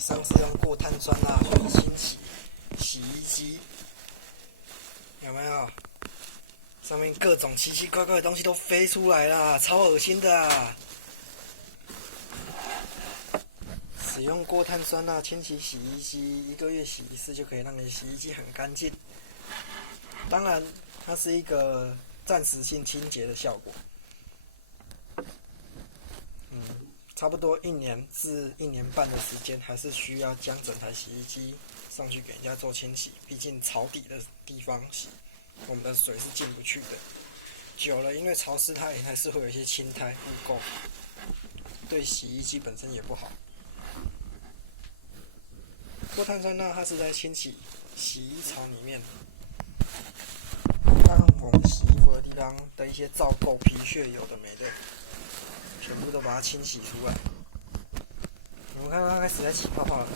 上次用过碳酸钠去清洗洗衣机，有没有？上面各种奇奇怪怪的东西都飞出来啦，超恶心的啊！使用过碳酸钠清洗洗衣机，1个月洗一次就可以让你的洗衣机很干净。当然，它是一个暂时性清洁的效果。差不多1年至1年半的时间，还是需要将整台洗衣机上去给人家做清洗。毕竟槽底的地方洗，我们的水是进不去的。久了，因为潮湿，它也还是会有一些青苔污垢，对洗衣机本身也不好。过碳酸钠它是在清洗洗衣槽里面，让我们洗衣服的地方的一些皂垢、皮屑有的没的，全部都把它清洗出来。你们看它开始在起泡泡了。